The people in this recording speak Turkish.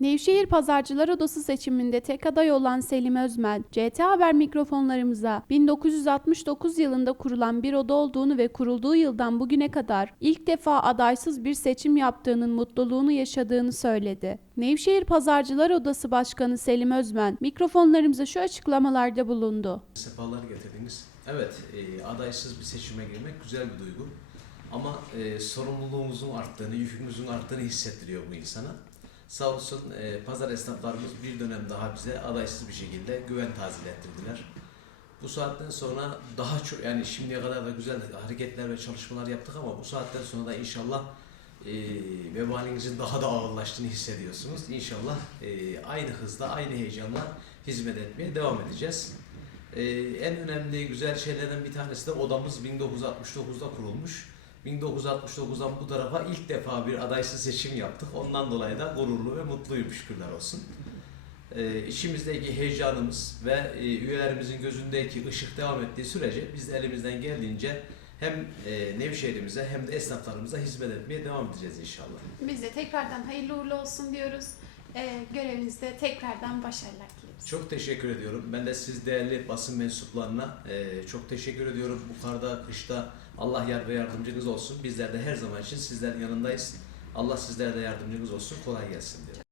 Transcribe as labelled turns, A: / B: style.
A: Nevşehir Pazarcılar Odası seçiminde tek aday olan Selim Özmen, CT Haber mikrofonlarımıza 1969 yılında kurulan bir oda olduğunu ve kurulduğu yıldan bugüne kadar ilk defa adaysız bir seçim yaptığının mutluluğunu yaşadığını söyledi. Nevşehir Pazarcılar Odası Başkanı Selim Özmen mikrofonlarımıza şu açıklamalarda bulundu.
B: Sefalar getirdiniz. Evet, e, adaysız bir seçime girmek güzel bir duygu. Ama e, sorumluluğumuzun arttığını, yükümüzün arttığını hissettiriyor bu insana. Sağ olsun e, pazar esnaflarımız bir dönem daha bize adaysız bir şekilde güven tazil ettirdiler. Bu saatten sonra daha çok yani şimdiye kadar da güzel hareketler ve çalışmalar yaptık ama bu saatten sonra da inşallah e, vebalinizin daha da ağırlaştığını hissediyorsunuz. İnşallah e, aynı hızla, aynı heyecanla hizmet etmeye devam edeceğiz. Ee, en önemli güzel şeylerden bir tanesi de odamız 1969'da kurulmuş. 1969'dan bu tarafa ilk defa bir adaysız seçim yaptık. Ondan dolayı da gururlu ve mutluyum şükürler olsun. Ee, işimizdeki heyecanımız ve e, üyelerimizin gözündeki ışık devam ettiği sürece biz de elimizden geldiğince hem e, Nevşehir'imize hem de esnaflarımıza hizmet etmeye devam edeceğiz inşallah.
C: Biz de tekrardan hayırlı uğurlu olsun diyoruz. Ee, görevinizde tekrardan başarılar.
B: Çok teşekkür ediyorum. Ben de siz değerli basın mensuplarına e, çok teşekkür ediyorum. Bu karda, kışta Allah yar ve yardımcınız olsun. Bizler de her zaman için sizlerin yanındayız. Allah sizlere de yardımcınız olsun. Kolay gelsin diyorum.